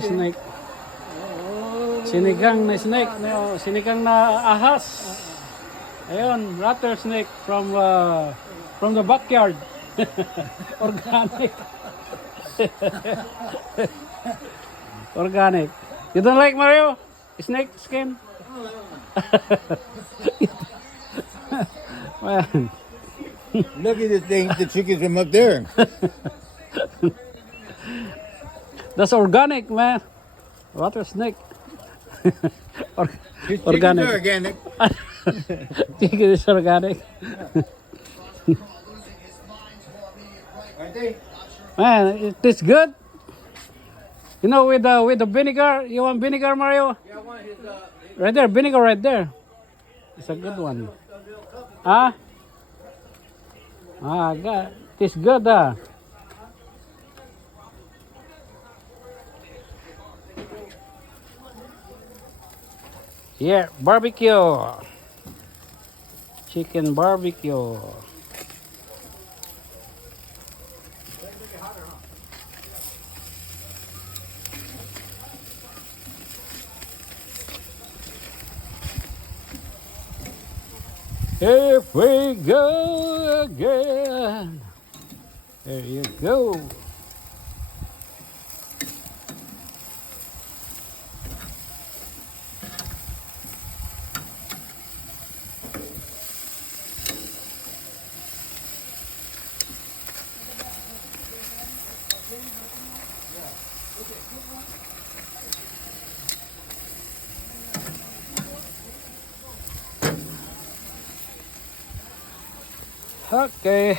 Snake. Sinigang na snake, no? Sinigang na ahas. Ayun, rattlesnake from the backyard. Organic. Organic. You don't like Mario? Snake skin? Man. Look at the thing, the chickens from up there. That's organic, man. Rattlesnake. His chickens Organic. are organic. Chicken is organic. Aren't they? Man, it tastes good. You know, with the vinegar. You want vinegar, Mario? Yeah, I want his, Right there, vinegar right there. It's a good one. Ah? Ah, God. Tastes good, ah. Yeah, barbecue. Chicken barbecue. Here we go again. There you go. Okay.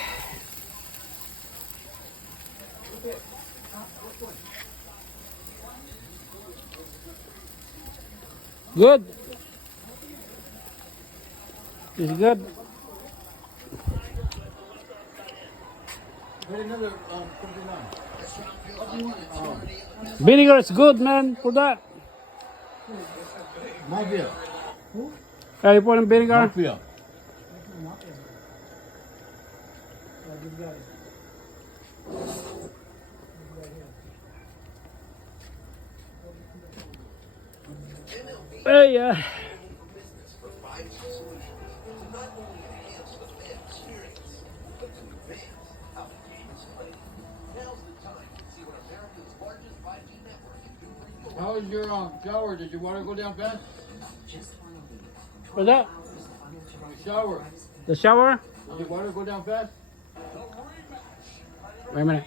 Good. It's good. Put another, something on. Vinegar is good, man, for that. Mafia. Are you putting vinegar? Mafia. Hey, yeah. How was your shower? Did you want to go down fast? For that? Shower. The shower? Did you want to go down fast? Wait a minute.